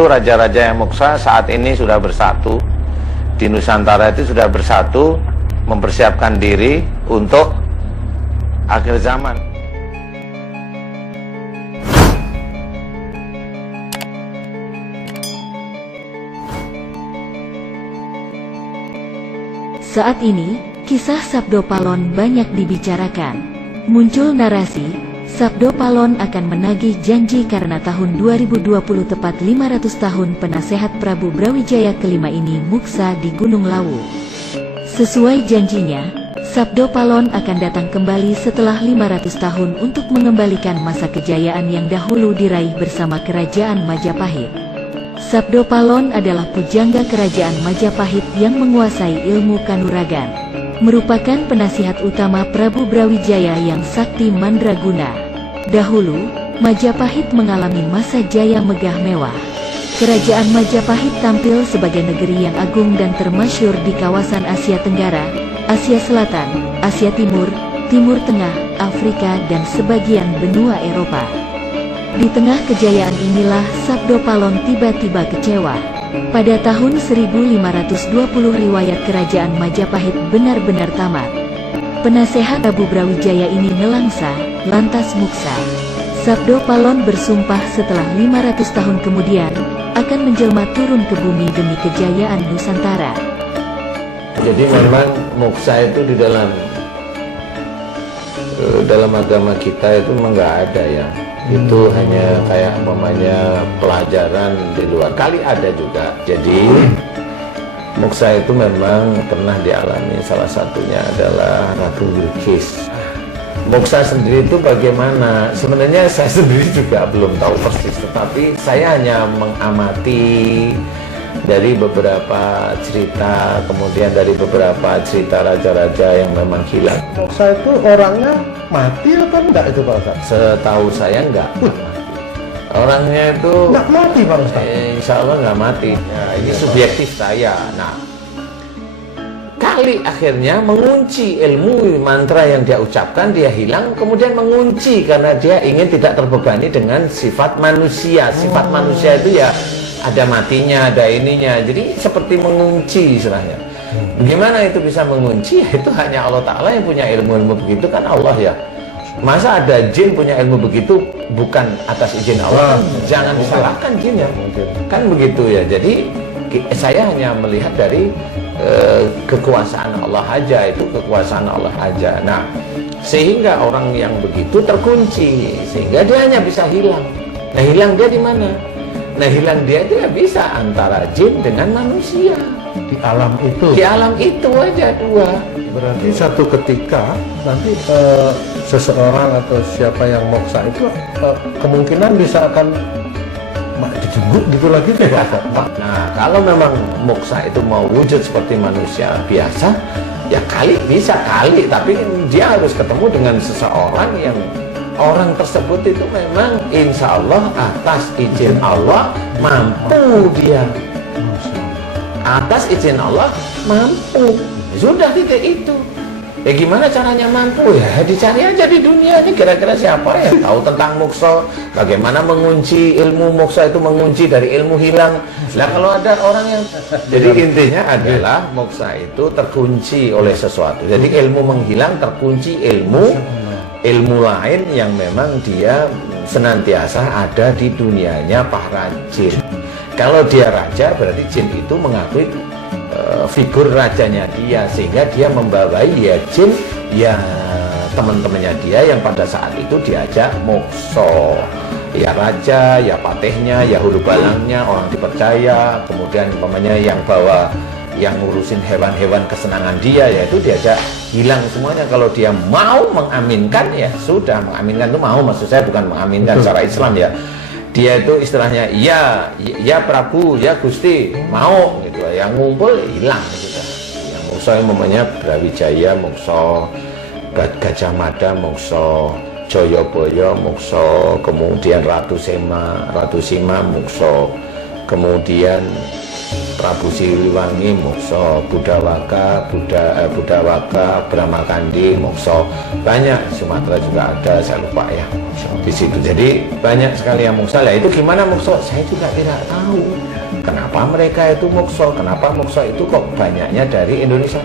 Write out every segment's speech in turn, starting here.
Itu raja-raja yang moksa saat ini sudah bersatu di Nusantara, itu sudah bersatu mempersiapkan diri untuk akhir zaman. Saat ini, kisah Sabdo Palon banyak dibicarakan. Muncul narasi, Sabdo Palon akan menagih janji karena tahun 2020 tepat 500 tahun penasehat Prabu Brawijaya kelima ini muksa di Gunung Lawu. Sesuai janjinya, Sabdo Palon akan datang kembali setelah 500 tahun untuk mengembalikan masa kejayaan yang dahulu diraih bersama Kerajaan Majapahit. Sabdo Palon adalah pujangga Kerajaan Majapahit yang menguasai ilmu kanuragan. Merupakan penasihat utama Prabu Brawijaya yang sakti mandraguna. Dahulu, Majapahit mengalami masa jaya megah mewah. Kerajaan Majapahit tampil sebagai negeri yang agung dan termasyhur di kawasan Asia Tenggara, Asia Selatan, Asia Timur, Timur Tengah, Afrika dan sebagian benua Eropa. Di tengah kejayaan inilah Sabdo Palon tiba-tiba kecewa. Pada tahun 1520 riwayat kerajaan Majapahit benar-benar tamat. Penasehat Prabu Brawijaya ini nelangsa, lantas muksa. Sabdo Palon bersumpah setelah 500 tahun kemudian akan menjelma turun ke bumi demi kejayaan Nusantara. Jadi memang muksa itu di dalam agama kita itu memang nggak ada ya. Itu hanya kayak umpamanya pelajaran di luar, kali ada juga. Jadi muksa itu memang pernah dialami, salah satunya adalah Ratu Bilqis. Muksa sendiri itu bagaimana? Sebenarnya saya sendiri juga belum tahu persis, tetapi saya hanya mengamati dari beberapa cerita, kemudian dari beberapa cerita raja-raja yang memang hilang. Moksa itu orangnya mati atau enggak itu Pak Ustaz? Setahu saya enggak mati. Orangnya itu enggak mati Pak Ustaz? Insya Allah enggak mati. Ya, ini subjektif saya. Nah, kali akhirnya mengunci ilmu mantra yang dia ucapkan, dia hilang, kemudian mengunci karena dia ingin tidak terbebani dengan sifat manusia. Sifat manusia itu ya ada matinya, ada ininya, jadi seperti mengunci istilahnya. Bagaimana itu bisa mengunci? Itu hanya Allah Ta'ala yang punya ilmu-ilmu begitu, kan Allah ya. Masa ada jin punya ilmu begitu bukan atas izin Allah? Jangan disalahkan jinnya, kan begitu ya. Jadi saya hanya melihat dari kekuasaan Allah aja, itu kekuasaan Allah aja. Nah, sehingga orang yang begitu terkunci, sehingga dia hanya bisa hilang. Nah, hilang dia di mana? Nah, hilang dia itu ya bisa antara jin dengan manusia. Di alam itu? Di alam itu aja dua. Berarti satu ketika nanti seseorang atau siapa yang moksa itu kemungkinan bisa akan dijemput gitu lagi tuh Pak. Nah, kalau memang moksa itu mau wujud seperti manusia biasa, ya kali bisa kali, tapi dia harus ketemu dengan seseorang yang orang tersebut itu memang insya Allah atas izin Allah mampu dia. Atas izin Allah mampu. Sudah titik itu. Ya gimana caranya mampu? Ya dicari aja di dunia ini kira-kira siapa ya tahu tentang moksa, bagaimana mengunci ilmu moksa itu, mengunci dari ilmu hilang. Nah kalau ada orang yang jadi intinya adalah moksa itu terkunci oleh sesuatu. Jadi ilmu menghilang, terkunci ilmu lain yang memang dia senantiasa ada di dunianya para jin. Kalau dia raja berarti jin itu mengakui figur rajanya dia, sehingga dia membawai ya jin ya teman-temannya dia yang pada saat itu diajak mokso, ya raja, ya patihnya, ya hulu balangnya, orang dipercaya, kemudian umpamanya yang bawa yang ngurusin hewan-hewan kesenangan dia, yaitu diajak hilang semuanya. Kalau dia mau mengaminkan, ya sudah, mengaminkan itu mau, maksud saya bukan mengaminkan secara Islam ya, dia itu istilahnya ya Prabu, ya Gusti, mau gitu, yang ngumpul hilang gitu. Yang moksa namanya Brawijaya moksa, Gajah Mada moksa, Jayabaya moksa, kemudian Ratu Sima moksa, kemudian Prabu Siliwangi mokso, Budawaka, Bramakandi mokso, banyak. Sumatera juga ada, saya lupa ya di situ. Jadi banyak sekali yang mokso. Lah itu gimana mokso? Saya juga tidak tahu. Kenapa mereka itu mokso? Kenapa mokso itu kok banyaknya dari Indonesia?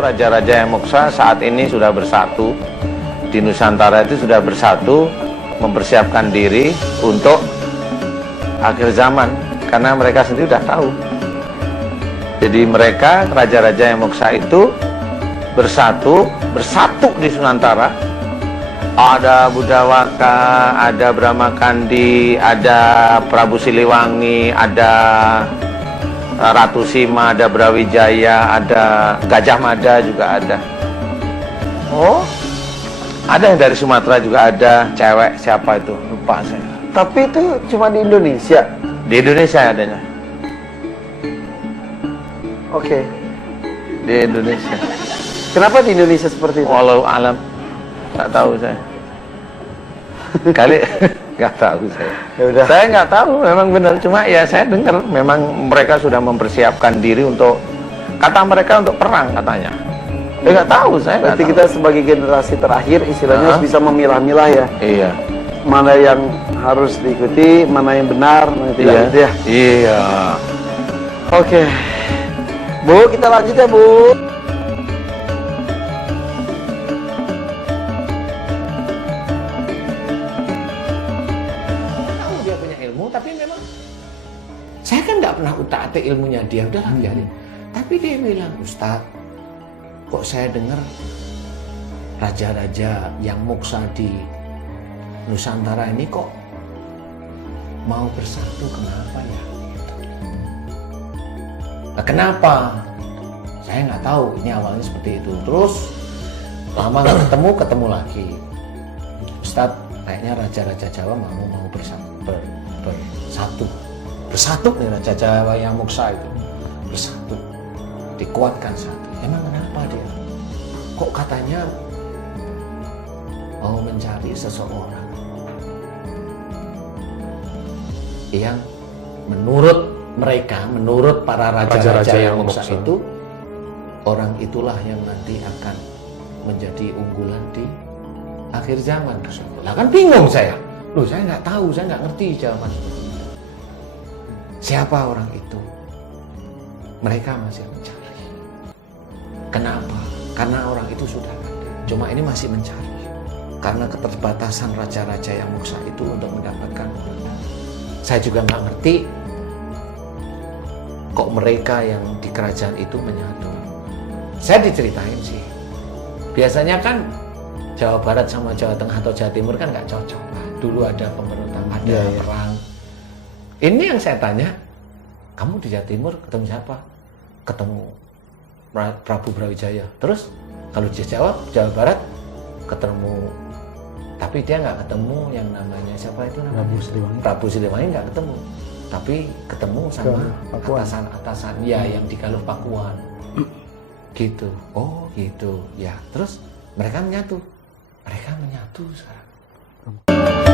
Raja-raja yang moksa saat ini sudah bersatu di Nusantara, itu sudah bersatu mempersiapkan diri untuk akhir zaman, karena mereka sendiri sudah tahu. Jadi mereka, raja-raja yang moksa itu bersatu di Nusantara. Ada Budawaka, ada Bramakandi, ada Prabu Siliwangi, ada Ratu Sima, ada Brawijaya, ada Gajah Mada juga ada. Oh, ada yang dari Sumatera juga ada, cewek siapa itu, lupa saya. Tapi itu cuma di Indonesia? Di Indonesia adanya. Oke. Di Indonesia. Kenapa di Indonesia seperti itu? Walau alam, nggak tahu saya. Kali nggak tahu saya. Ya udah. Saya nggak tahu, memang benar. Cuma ya saya dengar memang mereka sudah mempersiapkan diri untuk, kata mereka untuk perang katanya. Ya nggak tahu saya. Berarti kita sebagai generasi terakhir istilahnya harus bisa memilah-milah ya. Iya. Mana yang harus diikuti, mana yang benar, mana yang tidak gitu ya. Iya. Oke. Bu, kita lanjut ya, Bu. Tapi memang saya kan nggak pernah utak-atik ilmunya dia, udahlah biarin. Tapi dia bilang, Ustadz, kok saya dengar raja-raja yang moksa di Nusantara ini kok mau bersatu, kenapa ya? Nah, kenapa? Saya nggak tahu, ini awalnya seperti itu. Terus lama nggak ketemu lagi. Ustadz, kayaknya raja-raja Jawa mau bersatu. Bersatu nih raja Jawa yang moksa itu, bersatu, dikuatkan satu. Emang kenapa dia? Kok katanya mau mencari seseorang yang menurut mereka, menurut para raja-raja yang moksa itu, orang itulah yang nanti akan menjadi unggulan di akhir zaman. Lah kan bingung saya. Loh, saya nggak tahu, saya nggak ngerti jawaban seperti itu. Siapa orang itu? Mereka masih mencari. Kenapa? Karena orang itu sudah ada. Cuma ini masih mencari. Karena keterbatasan raja-raja yang moksa itu untuk mendapatkan. Saya juga nggak ngerti kok mereka yang di kerajaan itu menyatu. Saya diceritain sih. Biasanya kan Jawa Barat sama Jawa Tengah atau Jawa Timur kan nggak cocok. Dulu ada pemberontakan, ada perang. Ini yang saya tanya, kamu di Jawa Timur ketemu siapa? Ketemu Prabu Brawijaya. Terus kalau dia jawab Jawa Barat ketemu, tapi dia nggak ketemu yang namanya siapa itu namanya? Prabu Siliwangi. Prabu Siliwangi nggak ketemu, tapi ketemu sama atasan-atasan ya yang di Galuh Pakuan. Gitu. Oh gitu. Ya terus mereka menyatu sekarang.